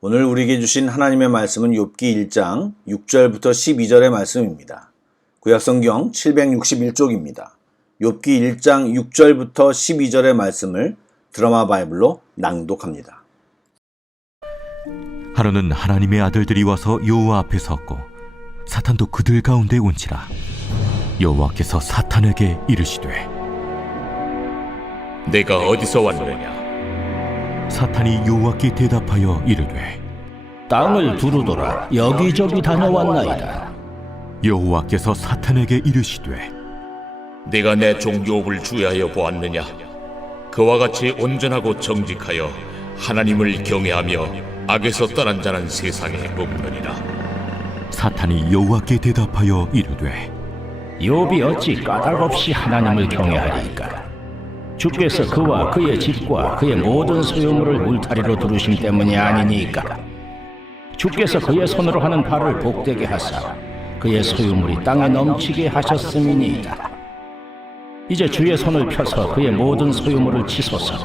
오늘 우리에게 주신 하나님의 말씀은 욥기 1장 6절부터 12절의 말씀입니다. 구약성경 761쪽입니다. 욥기 1장 6절부터 12절의 말씀을 드라마 바이블로 낭독합니다. 하루는 하나님의 아들들이 와서 여호와 앞에 섰고 사탄도 그들 가운데 온지라. 여호와께서 사탄에게 이르시되 내가 어디서 왔느냐? 사탄이 여호와께 대답하여 이르되 땅을 두루돌아 여기저기 다녀왔나이다. 여호와께서 사탄에게 이르시되 네가 내 종 욥을 주의하여 보았느냐? 그와 같이 온전하고 정직하여 하나님을 경외하며 악에서 떠난 자는 세상에 없느니라. 사탄이 여호와께 대답하여 이르되 욥이 어찌 까닭없이 하나님을 경외하리이까? 주께서 그와 그의 집과 그의 모든 소유물을 울타리로 두르심 때문이 아니니까. 주께서 그의 손으로 하는 바를 복되게 하사 그의 소유물이 땅에 넘치게 하셨음이니이다. 이제 주의 손을 펴서 그의 모든 소유물을 치소서.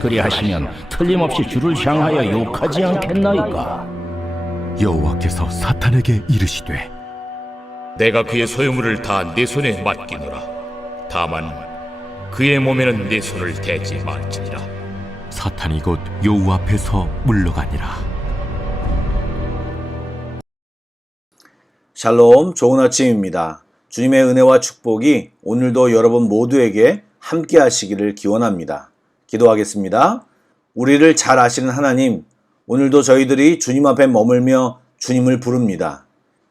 그리하시면 틀림없이 주를 향하여 욕하지 않겠나이까? 여호와께서 사탄에게 이르시되 내가 그의 소유물을 다 내 손에 맡기노라. 다만 그의 몸에는 내 손을 대지 말지니라. 사탄이 곧 여호와 앞에서 물러가니라. 샬롬, 좋은 아침입니다. 주님의 은혜와 축복이 오늘도 여러분 모두에게 함께 하시기를 기원합니다. 기도하겠습니다. 우리를 잘 아시는 하나님, 오늘도 저희들이 주님 앞에 머물며 주님을 부릅니다.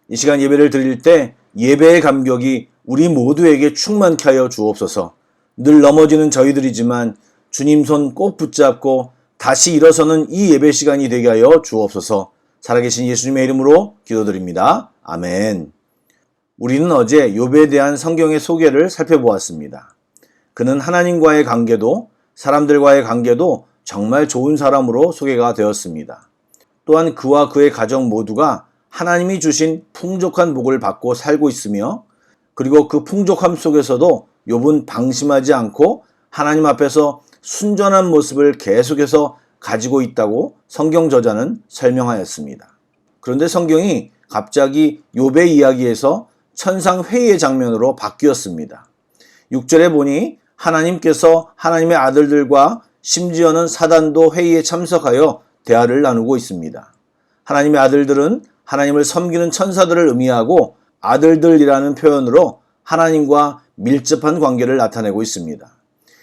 이 시간 예배를 드릴 때 예배의 감격이 우리 모두에게 충만케 하여 주옵소서. 늘 넘어지는 저희들이지만 주님 손 꼭 붙잡고 다시 일어서는 이 예배 시간이 되게 하여 주옵소서. 살아계신 예수님의 이름으로 기도드립니다. 아멘. 우리는 어제 욥에 대한 성경의 소개를 살펴보았습니다. 그는 하나님과의 관계도 사람들과의 관계도 정말 좋은 사람으로 소개가 되었습니다. 또한 그와 그의 가정 모두가 하나님이 주신 풍족한 복을 받고 살고 있으며, 그리고 그 풍족함 속에서도 욥은 방심하지 않고 하나님 앞에서 순전한 모습을 계속해서 가지고 있다고 성경 저자는 설명하였습니다. 그런데 성경이 갑자기 욥의 이야기에서 천상 회의의 장면으로 바뀌었습니다. 6절에 보니 하나님께서 하나님의 아들들과 심지어는 사단도 회의에 참석하여 대화를 나누고 있습니다. 하나님의 아들들은 하나님을 섬기는 천사들을 의미하고 아들들이라는 표현으로 하나님과 밀접한 관계를 나타내고 있습니다.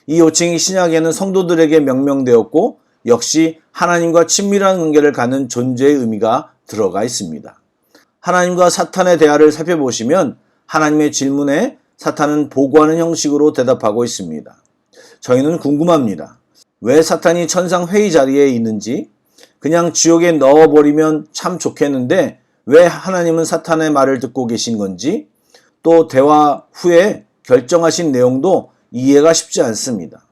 이 호칭이 신약에는 성도들에게 명명되었고 역시 하나님과 친밀한 관계를 갖는 존재의 의미가 들어가 있습니다. 하나님과 사탄의 대화를 살펴보시면 하나님의 질문에 사탄은 보고하는 형식으로 대답하고 있습니다. 저희는 궁금합니다. 왜 사탄이 천상 회의 자리에 있는지, 그냥 지옥에 넣어버리면 참 좋겠는데 왜 하나님은 사탄의 말을 듣고 계신 건지, 또 대화 후에 결정하신 내용도 이해가 쉽지 않습니다.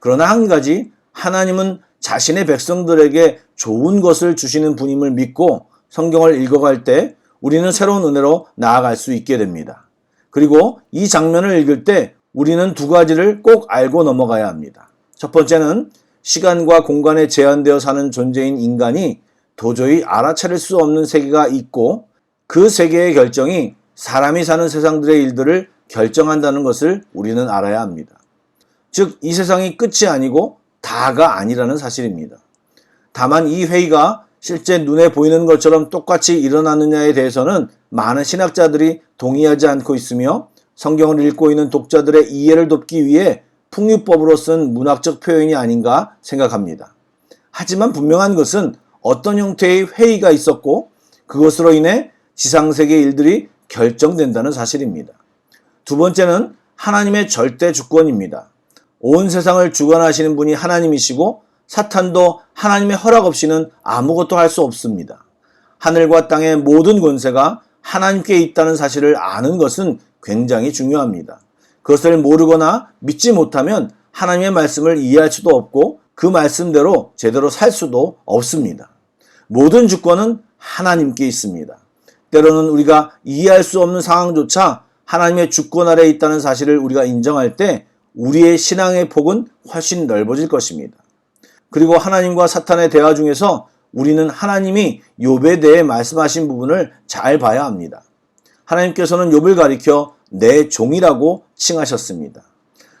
그러나 한 가지, 하나님은 자신의 백성들에게 좋은 것을 주시는 분임을 믿고 성경을 읽어갈 때 우리는 새로운 은혜로 나아갈 수 있게 됩니다. 그리고 이 장면을 읽을 때 우리는 두 가지를 꼭 알고 넘어가야 합니다. 첫 번째는 시간과 공간에 제한되어 사는 존재인 인간이 도저히 알아차릴 수 없는 세계가 있고 그 세계의 결정이 사람이 사는 세상들의 일들을 결정한다는 것을 우리는 알아야 합니다. 즉, 이 세상이 끝이 아니고 다가 아니라는 사실입니다. 다만 이 회의가 실제 눈에 보이는 것처럼 똑같이 일어나느냐에 대해서는 많은 신학자들이 동의하지 않고 있으며 성경을 읽고 있는 독자들의 이해를 돕기 위해 풍류법으로 쓴 문학적 표현이 아닌가 생각합니다. 하지만 분명한 것은 어떤 형태의 회의가 있었고 그것으로 인해 지상세계 일들이 결정된다는 사실입니다. 두 번째는 하나님의 절대 주권입니다. 온 세상을 주관하시는 분이 하나님이시고 사탄도 하나님의 허락 없이는 아무것도 할 수 없습니다. 하늘과 땅의 모든 권세가 하나님께 있다는 사실을 아는 것은 굉장히 중요합니다. 그것을 모르거나 믿지 못하면 하나님의 말씀을 이해할 수도 없고 그 말씀대로 제대로 살 수도 없습니다. 모든 주권은 하나님께 있습니다. 때로는 우리가 이해할 수 없는 상황조차 하나님의 주권 아래에 있다는 사실을 우리가 인정할 때 우리의 신앙의 폭은 훨씬 넓어질 것입니다. 그리고 하나님과 사탄의 대화 중에서 우리는 하나님이 욥에 대해 말씀하신 부분을 잘 봐야 합니다. 하나님께서는 욥을 가리켜 내 종이라고 칭하셨습니다.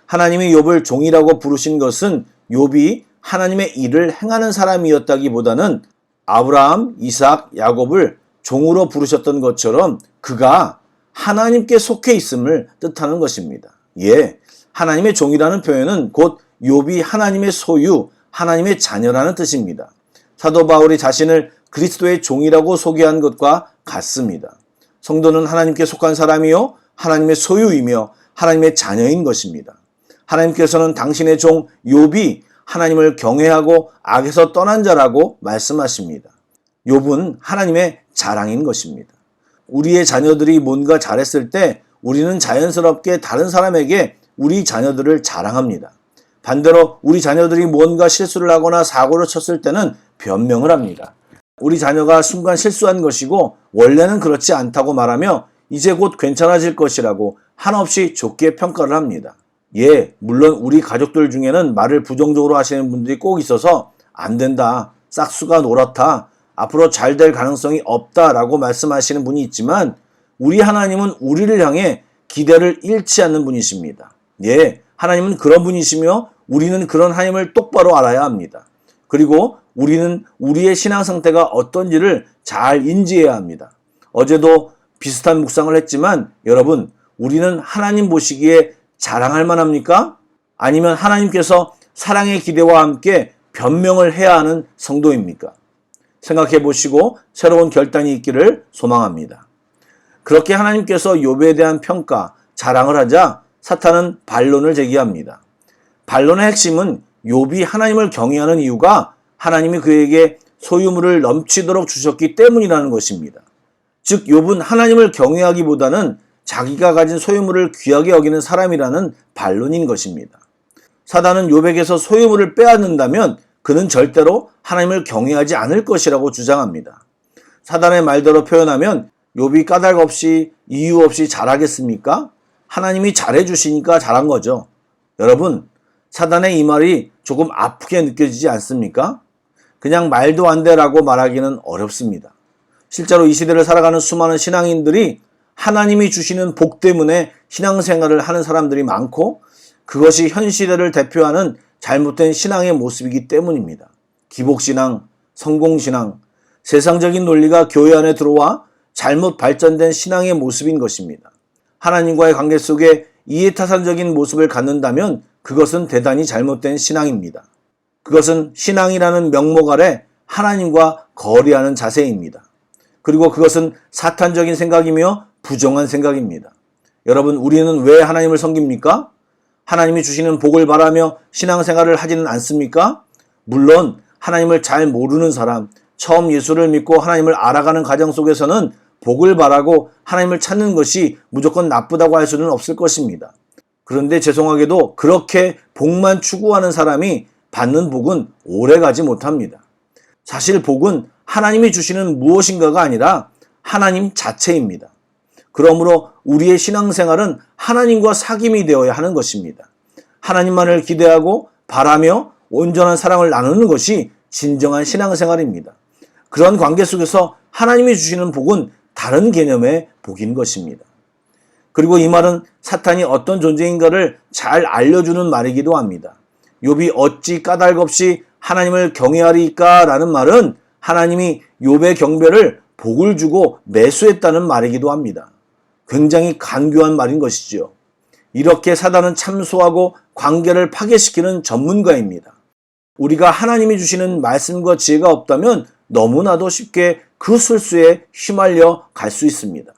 하나님이 욥을 종이라고 부르신 것은 욥이 하나님의 일을 행하는 사람이었다기보다는 아브라함, 이삭, 야곱을 종으로 부르셨던 것처럼 그가 하나님께 속해 있음을 뜻하는 것입니다. 예, 하나님의 종이라는 표현은 곧 욥이 하나님의 소유, 하나님의 자녀라는 뜻입니다. 사도 바울이 자신을 그리스도의 종이라고 소개한 것과 같습니다. 성도는 하나님께 속한 사람이요 하나님의 소유이며 하나님의 자녀인 것입니다. 하나님께서는 당신의 종 욥이 하나님을 경외하고 악에서 떠난 자라고 말씀하십니다. 욥은 하나님의 자랑인 것입니다. 우리의 자녀들이 뭔가 잘했을 때 우리는 자연스럽게 다른 사람에게 우리 자녀들을 자랑합니다. 반대로 우리 자녀들이 뭔가 실수를 하거나 사고를 쳤을 때는 변명을 합니다. 우리 자녀가 순간 실수한 것이고 원래는 그렇지 않다고 말하며 이제 곧 괜찮아질 것이라고 한없이 좋게 평가를 합니다. 예, 물론 우리 가족들 중에는 말을 부정적으로 하시는 분들이 꼭 있어서 안 된다, 싹수가 노랗다, 앞으로 잘 될 가능성이 없다라고 말씀하시는 분이 있지만 우리 하나님은 우리를 향해 기대를 잃지 않는 분이십니다. 예, 하나님은 그런 분이시며 우리는 그런 하나님을 똑바로 알아야 합니다. 그리고 우리는 우리의 신앙 상태가 어떤지를 잘 인지해야 합니다. 어제도 비슷한 묵상을 했지만 여러분, 우리는 하나님 보시기에 자랑할 만합니까? 아니면 하나님께서 사랑의 기대와 함께 변명을 해야 하는 성도입니까? 생각해 보시고 새로운 결단이 있기를 소망합니다. 그렇게 하나님께서 욥에 대한 평가, 자랑을 하자 사탄은 반론을 제기합니다. 반론의 핵심은 욥이 하나님을 경외하는 이유가 하나님이 그에게 소유물을 넘치도록 주셨기 때문이라는 것입니다. 즉 욥은 하나님을 경외하기보다는 자기가 가진 소유물을 귀하게 여기는 사람이라는 반론인 것입니다. 사단은 욥에게서 소유물을 빼앗는다면 그는 절대로 하나님을 경외하지 않을 것이라고 주장합니다. 사단의 말대로 표현하면 욥이 까닭 없이 이유 없이 잘하겠습니까? 하나님이 잘해주시니까 잘한 거죠. 여러분, 사단의 이 말이 조금 아프게 느껴지지 않습니까? 그냥 말도 안 돼라고 말하기는 어렵습니다. 실제로 이 시대를 살아가는 수많은 신앙인들이 하나님이 주시는 복 때문에 신앙생활을 하는 사람들이 많고 그것이 현 시대를 대표하는 잘못된 신앙의 모습이기 때문입니다. 기복신앙, 성공신앙, 세상적인 논리가 교회 안에 들어와 잘못 발전된 신앙의 모습인 것입니다. 하나님과의 관계 속에 이해타산적인 모습을 갖는다면 그것은 대단히 잘못된 신앙입니다. 그것은 신앙이라는 명목 아래 하나님과 거리하는 자세입니다. 그리고 그것은 사탄적인 생각이며 부정한 생각입니다. 여러분, 우리는 왜 하나님을 섬깁니까? 하나님이 주시는 복을 바라며 신앙생활을 하지는 않습니까? 물론 하나님을 잘 모르는 사람, 처음 예수를 믿고 하나님을 알아가는 과정 속에서는 복을 바라고 하나님을 찾는 것이 무조건 나쁘다고 할 수는 없을 것입니다. 그런데 죄송하게도 그렇게 복만 추구하는 사람이 받는 복은 오래가지 못합니다. 사실 복은 하나님이 주시는 무엇인가가 아니라 하나님 자체입니다. 그러므로 우리의 신앙생활은 하나님과 사귐이 되어야 하는 것입니다. 하나님만을 기대하고 바라며 온전한 사랑을 나누는 것이 진정한 신앙생활입니다. 그런 관계 속에서 하나님이 주시는 복은 다른 개념의 복인 것입니다. 그리고 이 말은 사탄이 어떤 존재인가를 잘 알려주는 말이기도 합니다. 욥이 어찌 까닭없이 하나님을 경외하리까 라는 말은 하나님이 욥의 경배를 복을 주고 매수했다는 말이기도 합니다. 굉장히 간교한 말인 것이지요. 이렇게 사단은 참소하고 관계를 파괴시키는 전문가입니다. 우리가 하나님이 주시는 말씀과 지혜가 없다면 너무나도 쉽게 그 술수에 휘말려 갈 수 있습니다.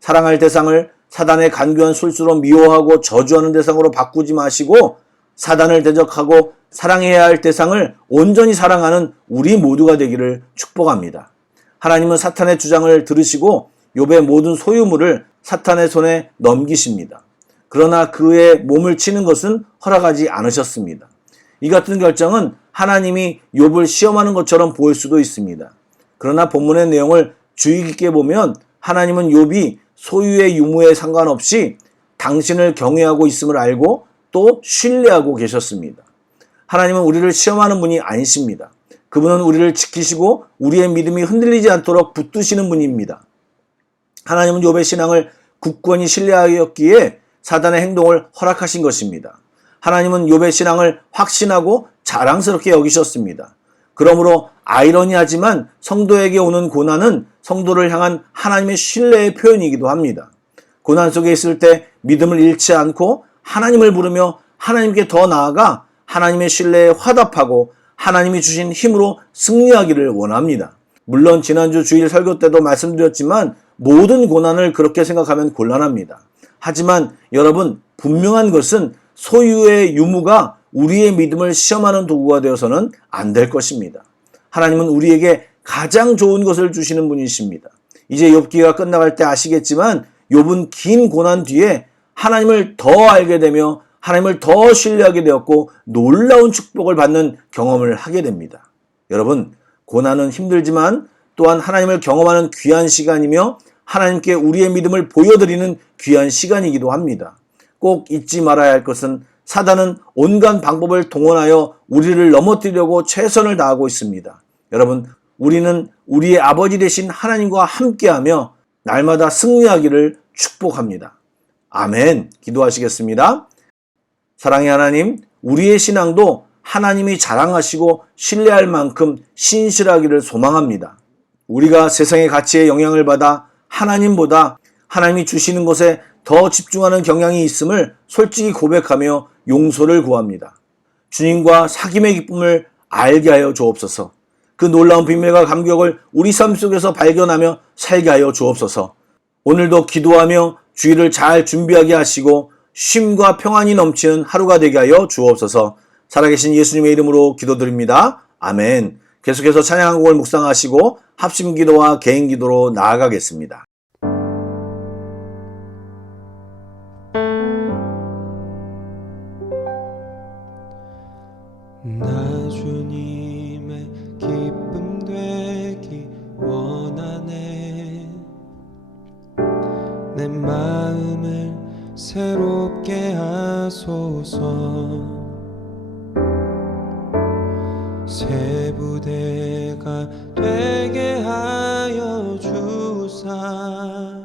사랑할 대상을 사단의 간교한 술수로 미워하고 저주하는 대상으로 바꾸지 마시고 사단을 대적하고 사랑해야 할 대상을 온전히 사랑하는 우리 모두가 되기를 축복합니다. 하나님은 사탄의 주장을 들으시고 욥의 모든 소유물을 사탄의 손에 넘기십니다. 그러나 그의 몸을 치는 것은 허락하지 않으셨습니다. 이 같은 결정은 하나님이 욥을 시험하는 것처럼 보일 수도 있습니다. 그러나 본문의 내용을 주의 깊게 보면 하나님은 욥이 소유의 유무에 상관없이 당신을 경외하고 있음을 알고 또 신뢰하고 계셨습니다. 하나님은 우리를 시험하는 분이 아니십니다. 그분은 우리를 지키시고 우리의 믿음이 흔들리지 않도록 붙드시는 분입니다. 하나님은 욥의 신앙을 굳건히 신뢰하였기에 사단의 행동을 허락하신 것입니다. 하나님은 욥의 신앙을 확신하고 자랑스럽게 여기셨습니다. 그러므로 아이러니하지만 성도에게 오는 고난은 성도를 향한 하나님의 신뢰의 표현이기도 합니다. 고난 속에 있을 때 믿음을 잃지 않고 하나님을 부르며 하나님께 더 나아가 하나님의 신뢰에 화답하고 하나님이 주신 힘으로 승리하기를 원합니다. 물론 지난주 주일 설교 때도 말씀드렸지만 모든 고난을 그렇게 생각하면 곤란합니다. 하지만 여러분, 분명한 것은 소유의 유무가 우리의 믿음을 시험하는 도구가 되어서는 안 될 것입니다. 하나님은 우리에게 가장 좋은 것을 주시는 분이십니다. 이제 욥기가 끝나갈 때 아시겠지만 욥은 긴 고난 뒤에 하나님을 더 알게 되며 하나님을 더 신뢰하게 되었고 놀라운 축복을 받는 경험을 하게 됩니다. 여러분, 고난은 힘들지만 또한 하나님을 경험하는 귀한 시간이며 하나님께 우리의 믿음을 보여드리는 귀한 시간이기도 합니다. 꼭 잊지 말아야 할 것은 사단은 온갖 방법을 동원하여 우리를 넘어뜨리려고 최선을 다하고 있습니다. 여러분, 우리는 우리의 아버지 되신 하나님과 함께하며 날마다 승리하기를 축복합니다. 아멘. 기도하시겠습니다. 사랑의 하나님, 우리의 신앙도 하나님이 자랑하시고 신뢰할 만큼 신실하기를 소망합니다. 우리가 세상의 가치에 영향을 받아 하나님보다 하나님이 주시는 것에 더 집중하는 경향이 있음을 솔직히 고백하며 용서를 구합니다. 주님과 사귐의 기쁨을 알게 하여 주옵소서. 그 놀라운 비밀과 감격을 우리 삶 속에서 발견하며 살게 하여 주옵소서. 오늘도 기도하며 주일을 잘 준비하게 하시고 쉼과 평안이 넘치는 하루가 되게 하여 주옵소서. 살아계신 예수님의 이름으로 기도드립니다. 아멘. 계속해서 찬양 한 곡을 묵상하시고 합심 기도와 개인 기도로 나아가겠습니다. 나 주님의 기쁨 되기 원하네. 내 마음을 새롭게 하소서. 새 부대가 되게 하여 주사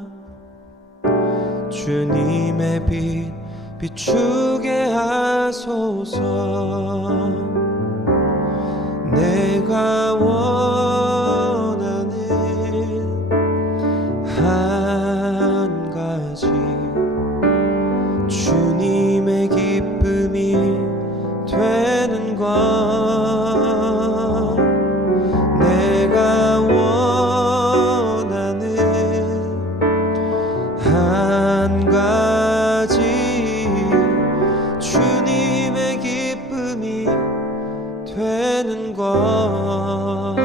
주님의 빛 비추게 하소서. 내가 원하는 한 가지 주님의 기쁨이 되는 것. 내가 원하는 한 가지 주님의 기쁨이 되는 것.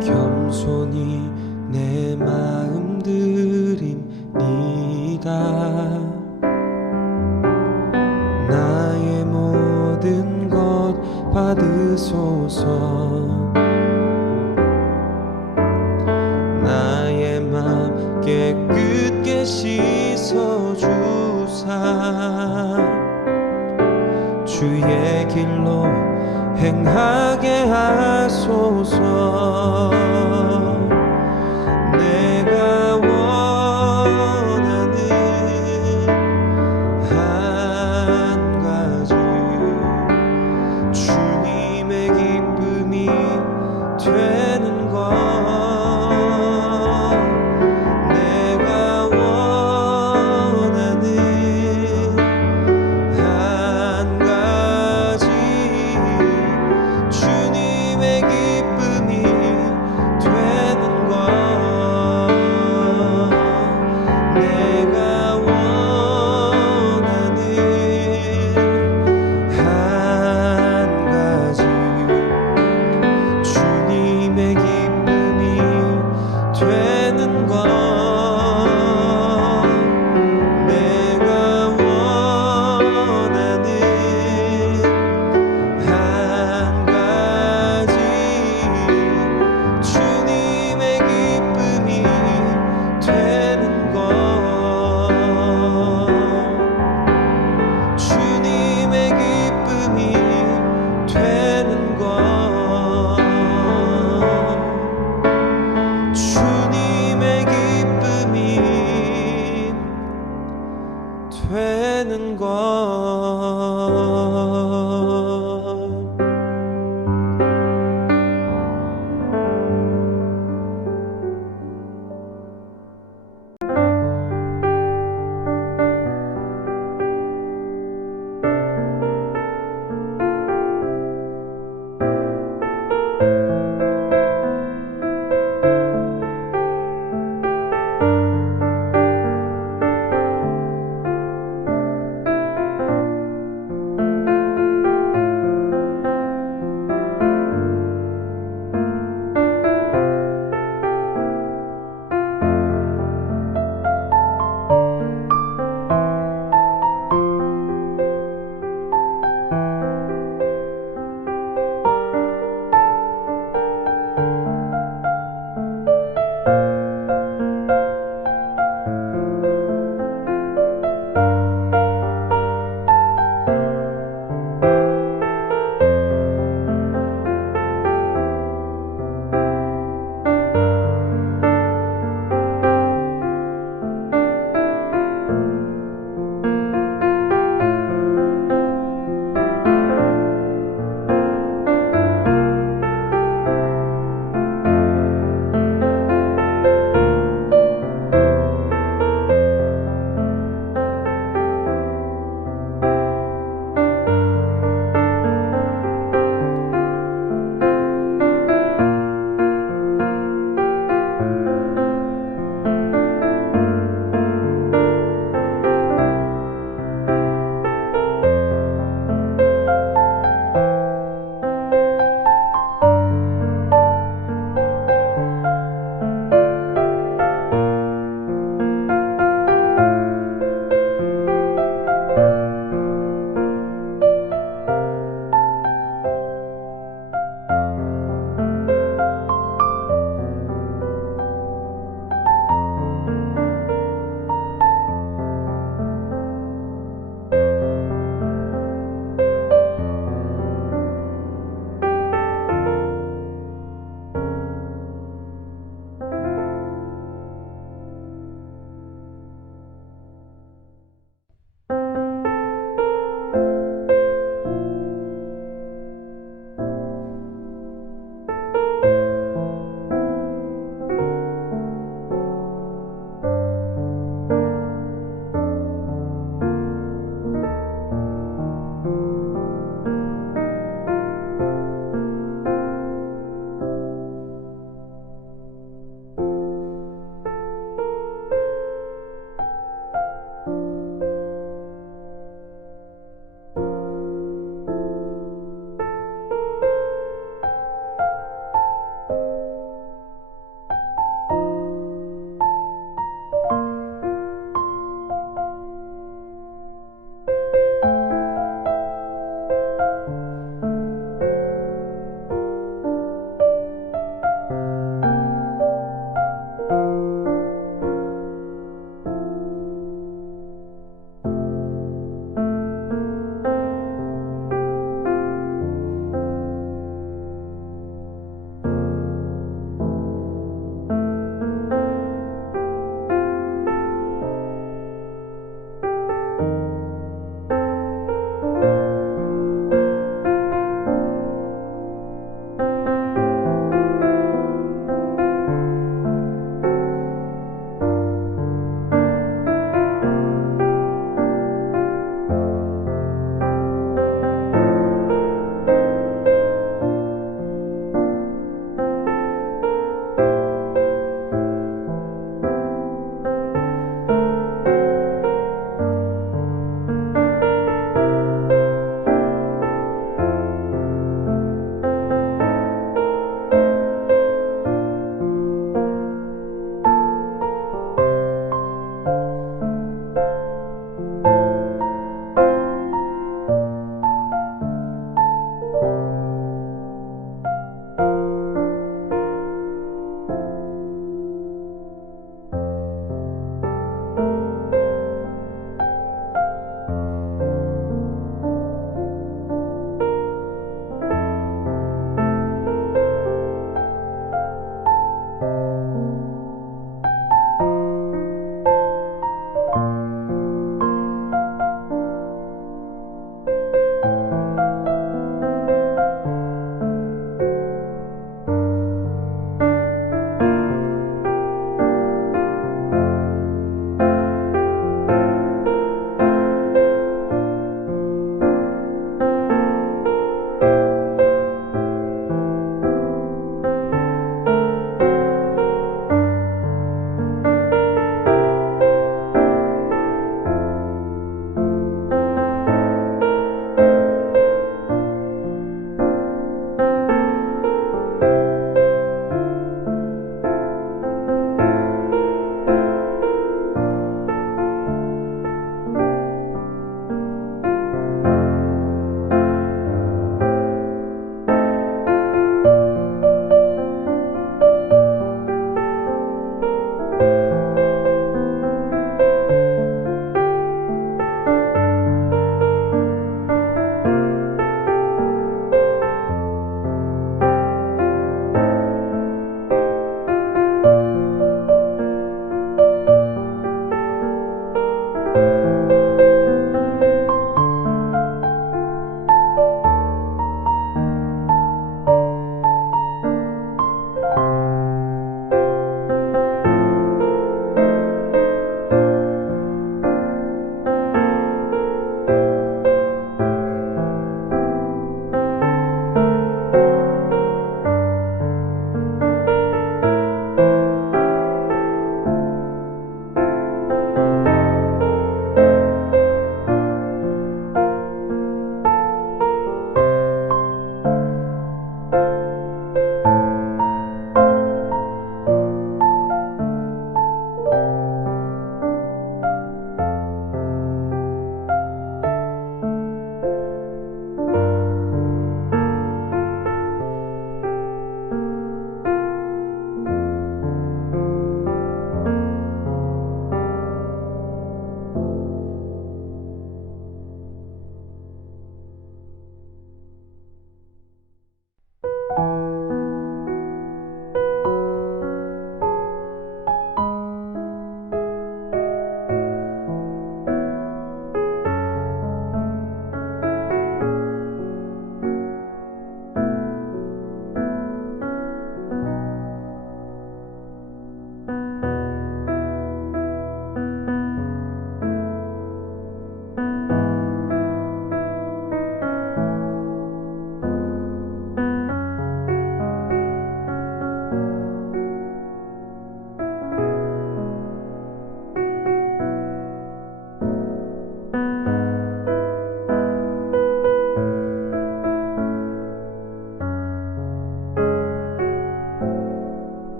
겸손히 내 마음 드립니다. 나의 모든 것 받으소서. 나의 맘 깨끗게 씻어주사 주의 길로 행하게 하소서. 내가